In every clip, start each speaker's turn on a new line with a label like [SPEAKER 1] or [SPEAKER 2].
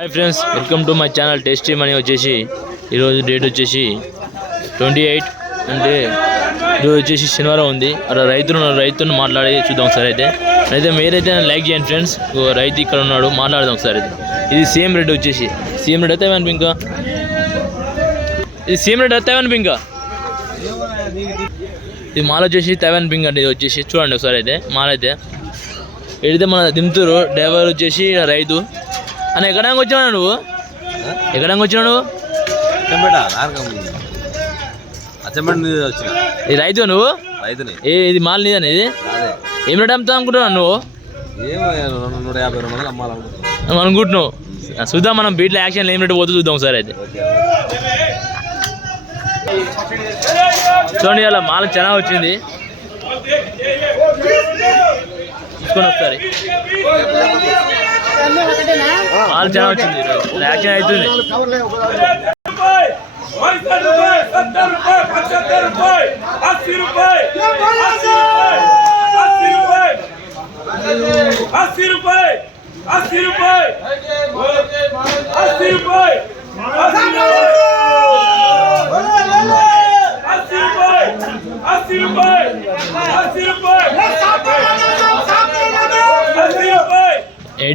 [SPEAKER 1] Hi friends welcome to my channel tasty Mani వచ్చేసి ఈరోజు date వచ్చేసి ట్వంటీ ఎయిట్ అంటే ఈరోజు వచ్చేసి శనివారం ఉంది. అక్కడ రైతులు రైతును మాట్లాడి చూద్దాం ఒకసారి అయితే. అయితే మీరైతే లైక్ చేయండి ఫ్రెండ్స్. రైతు ఇక్కడ ఉన్నాడు మాట్లాడదాం ఒకసారి అయితే. ఇది సేమ్ రేట్ వచ్చేసి. సేమ్ రేట్ అయితే ఏమనిపి ఇంకా ఇది సేమ్ రేట్ అయితే ఏమనిపి ఇంకా ఇది మాల వచ్చేసి తెవన్ పింక్ అంటే ఇది వచ్చేసి చూడండి ఒకసారి అయితే మాల అయితే. ఎడితే మన దింతురు డ్రైవర్ వచ్చేసి రైతు. అన్న ఎక్కడానికి వచ్చినావు నువ్వు? ఎక్కడానికి వచ్చినావు నువ్వు? ఈ రైతు నువ్వు? ఏ ఇది మాల్ నీదని ఇది?
[SPEAKER 2] అదే.
[SPEAKER 1] ఏం రేట్ అమ్ముతావు అనుకుంటున్నావు నువ్వు?
[SPEAKER 2] ఏమో
[SPEAKER 1] అనుకుంటున్నావు. చూద్దాం మనం బీట్లో యాక్షన్ ఏం రేట్ పోతుంది చూద్దాం ఒకసారి అయితే. చూడండి అలా మాల్ చాలా వచ్చింది. చూసుకొని ఒకసారి. వాళ్ళు చాలా వచ్చింది యాక్షన్ అవుతుంది
[SPEAKER 3] अस्सी रुपये अस्सी रुपये अस्सी रुपये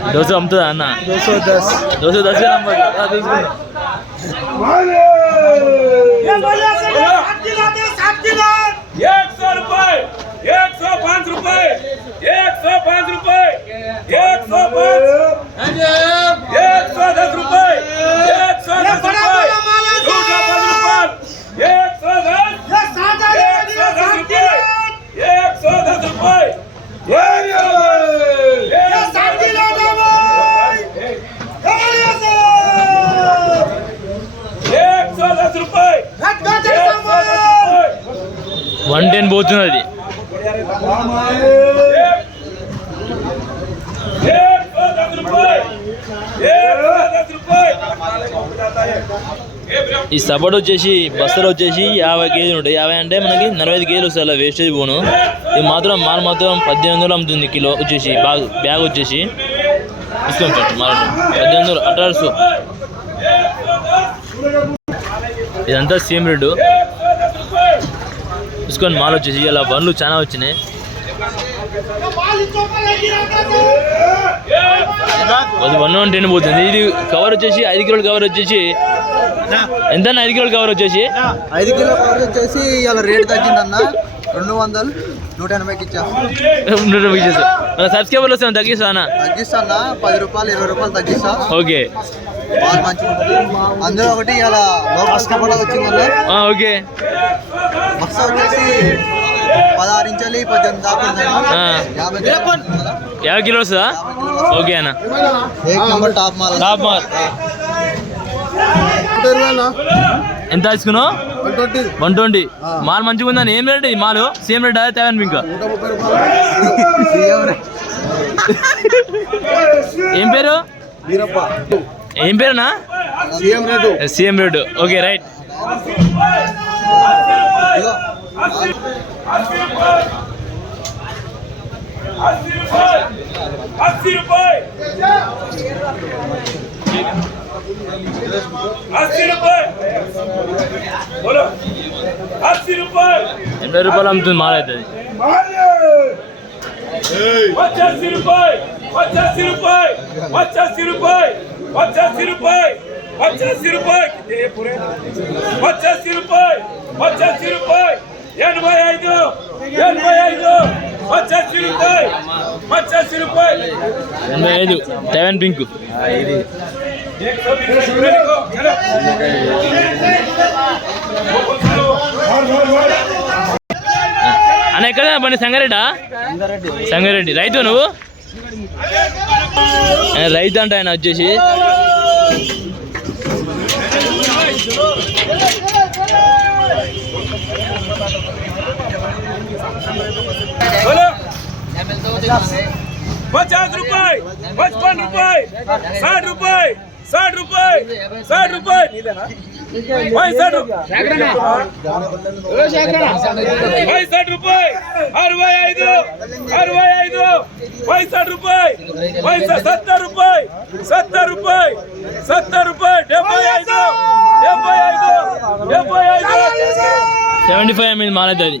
[SPEAKER 3] दो सौ
[SPEAKER 1] हम तो आना
[SPEAKER 4] दो सौ
[SPEAKER 1] दस
[SPEAKER 4] दो सौ दस
[SPEAKER 1] का नंबर
[SPEAKER 3] एक सौ रुपए एक सौ पाँच रुपए एक सौ पाँच रुपए एक सौ
[SPEAKER 1] వన్ టెన్ పోతుంది అది ఈ సబడ్ వచ్చేసి బస్సర్ వచ్చేసి యాభై కేజీలు ఉంటాయి. యాభై అంటే మనకి నలభై ఐదు కేజీలు వస్తాయి అలా వేస్టేజ్ పోను ఇది మాత్రం మాలు మాత్రం పద్దెనిమిది వందలు అమ్ముతుంది కిలో వచ్చేసి బ్యాగ్ బ్యాగ్ వచ్చేసి. ఇస్తాం పెట్టు పద్దెనిమిది వందలు అటార్సు ఇదంతా సేమ్ రేటు. చూసుకోండి మాల్ వచ్చేసి ఇలా బండ్లు చాలా వచ్చినాయి. అది వన్ వన్ టెన్ పోతుంది. ఇది కవర్ వచ్చేసి ఐదు కిలోల కవర్ వచ్చేసి ఎంత ఐదు కిలోల కవర్ వచ్చేసి?
[SPEAKER 4] ఐదు కిలో కవర్ వచ్చేసి ఇలా రేట్ తగ్గిందన్న. రెండు వందలు నూట ఎనభైకి ఇచ్చా
[SPEAKER 1] మన సబ్స్క్రైబర్లు వస్తాను తగ్గిస్తా అన్న.
[SPEAKER 4] తగ్గిస్తానా పది రూపాయలు ఇరవై రూపాయలు తగ్గిస్తా.
[SPEAKER 1] ఓకే.
[SPEAKER 4] బాగా మంచిగా ఉంటుంది. అందులో ఒకటి ఇలా లోకల్
[SPEAKER 1] ఓకే.
[SPEAKER 4] బక్స వచ్చేసి పదహారు ఇంచాలి పద్దెనిమిది దాకా ఉందన్న
[SPEAKER 1] ఆ.
[SPEAKER 4] యాభై కిలో
[SPEAKER 1] యాభై కిలో వస్తుందా? ఓకే అన్న.
[SPEAKER 4] ఏక్ నెంబర్ టాప్ మాల్
[SPEAKER 1] టాప్ మాల్ ఎంత తీసుకున్నావు? One twenty. మాల్ మంచిగా ఉందని ఏం రేట్? మాల్? సేమ్ రేట్ అదే తేవని ఇంకా ఏం పేరు? ఏం పేరునా
[SPEAKER 4] సీఎం
[SPEAKER 1] రెడ్డు ఓకే రైట్ ఎనభై రూపాయలు అమ్ముతుంది మాలైతే పచాసి రూపాయి
[SPEAKER 3] పచాసి రూపాయి పచాసి రూపాయి पचासी रुपए पचासी रुपए पचासी रुपये किती पुरे पचासी रुपये पचासी रुपये ఎనభై ఐదు ఎనభై ఐదు పచ్చాసి రూపాయి పచ్చాసి రూపాయి
[SPEAKER 1] ఎనభై ఐదు సెవెన్ పింక్ అన్న ఎక్కడ బండి సంగారెడ్డా సంగారెడ్డి రైతు నువ్వు ఆయన రైతు అంట ఆయన వచ్చేసి
[SPEAKER 3] પચાસ રૂપિયા પચપન રૂપિયા સાઠ રૂપિયા સાઠ રૂપિયા સાઠ રૂપિયા పైసట్ రూపాయి. అరవై ఐదు. అరవై ఐదు. పైసట్ రూపాయి. పైసా సత్తర్ రూపాయి. సత్తర్ రూపాయి. సత్తర్ రూపాయి. డెబ్బై ఐదు. డెబ్బై ఐదు. డెబ్బై ఐదు.
[SPEAKER 1] సెవెంటీ ఫైవ్ ఎంఎల్ మానేది అది.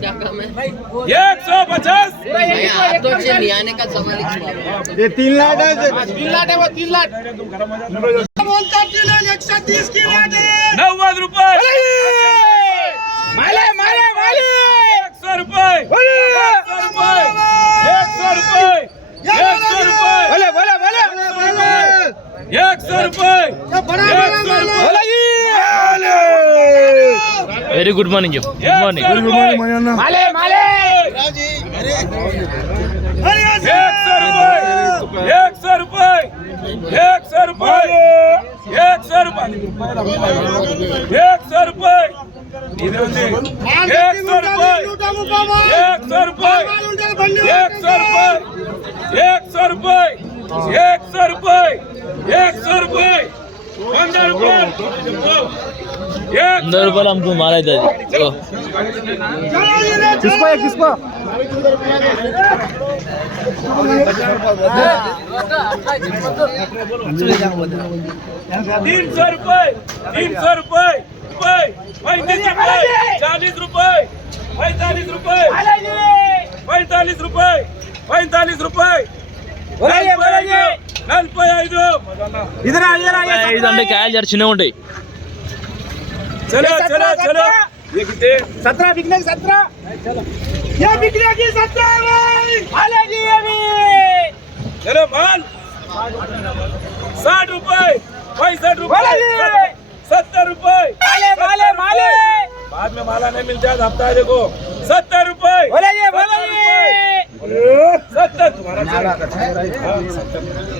[SPEAKER 1] क्या काम है?
[SPEAKER 5] एक सौ पचास। तो न्यायाने का सवाल ये तीन लाख है तीन
[SPEAKER 3] लाख है। वो तीन लाख बोलता तीन लाख एक सौ
[SPEAKER 5] तीस की लाख। है
[SPEAKER 3] नौ रुपए माले माले माले। एक सौ रुपए एक सौ रुपए एक सौ रुपए एक सौ रुपए बोले बोले बोले। एक सौ रुपए एक सौ
[SPEAKER 1] रुपए very good morning
[SPEAKER 3] good morning good morning Mani అన్న మాలే మాలే రాజీ అరే అరే 100 రూపాయలు 100 రూపాయలు 100 రూపాయలు 100 రూపాయలు 100 రూపాయలు ఇది ఉంది 100 రూపాయలు 100 రూపాయలు 100 రూపాయలు 100 రూపాయలు 100 రూపాయలు 100 రూపాయలు पंद्रह रुपये
[SPEAKER 1] हमको मारा इधर किसको है किसको
[SPEAKER 3] तीन सौ रुपये तीन सौ रुपये पैंतीस रुपये चालीस रुपये पैंतालीस रुपये पैंतालीस रुपये पैंतालीस रुपये ఐదు
[SPEAKER 1] ఐదు అంటే కాయలు జర చిన్నగా ఉంటాయి
[SPEAKER 3] చలో చలో చలో ये कितने
[SPEAKER 6] सत्रह बिकने की सत्रह ये बिकने की सत्रह भाई हाले जी अभी
[SPEAKER 3] चलो माल साठ रुपए पैंसठ रुपए सत्तर रुपए
[SPEAKER 6] माले माले माले
[SPEAKER 3] बाद में माला नहीं मिलता है तो हफ्ता है देखो सत्तर सत्तर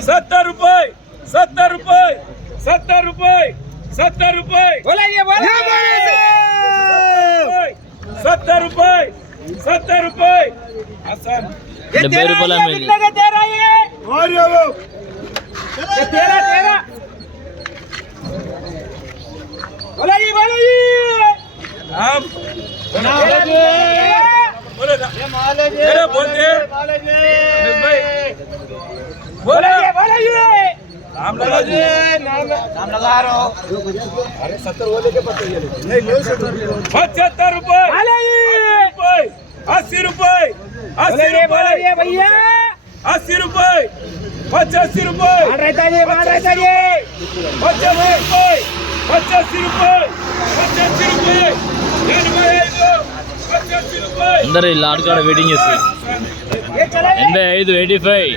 [SPEAKER 3] सत्तर रुपये सत्तर रुपये सत्तर रुपये। सत्तर
[SPEAKER 6] रुपये हाँ,
[SPEAKER 3] सत्तर रुपये सत्तर रुपये। हसन।
[SPEAKER 1] नब्बे रुपये में
[SPEAKER 6] तेरा ये? और ये वो। ये तेरा तेरा। बोला ये बोला ये।
[SPEAKER 3] हम
[SPEAKER 6] बोला
[SPEAKER 3] बोलते बोलेंगे
[SPEAKER 6] बोलेंगे राम लाला जी
[SPEAKER 3] राम लाला आ
[SPEAKER 6] अरे सत्तर वो लेके
[SPEAKER 3] पचहत्तर रुपए अस्सी रुपए अस्सी रुपए
[SPEAKER 6] भैया
[SPEAKER 3] अस्सी रुपए पचासी रुपए पचासी रुपए पचासी रुपए पचासी रुपए
[SPEAKER 1] అందరు ఇలా ఆడుకోవడం వెయిటింగ్ చేస్తారు ఎనభై ఐదు ఎయిటీ ఫైవ్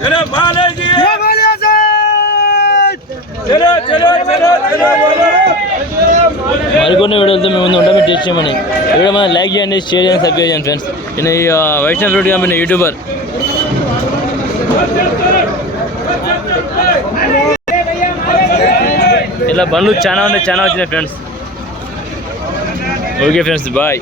[SPEAKER 3] चलो माल है जी चलो चलो चलो चलो चलो
[SPEAKER 1] మరికొన్ని వీడియోలతో మేము ముందు ఉంటాం మీరు టేస్ట్ చేయమని వీడియో మన లైక్ చేయండి షేర్ చేయండి సబ్స్క్రైబ్ చేయండి ఫ్రెండ్స్ నేను ఈ ఆ, వైష్ణవ్ ఫ్రూట్ కంపెనీ యూట్యూబర్ ఇలా బండ్లు చాలా ఉన్నాయి చాలా వచ్చినాయి ఫ్రెండ్స్ ఓకే ఫ్రెండ్స్ బాయ్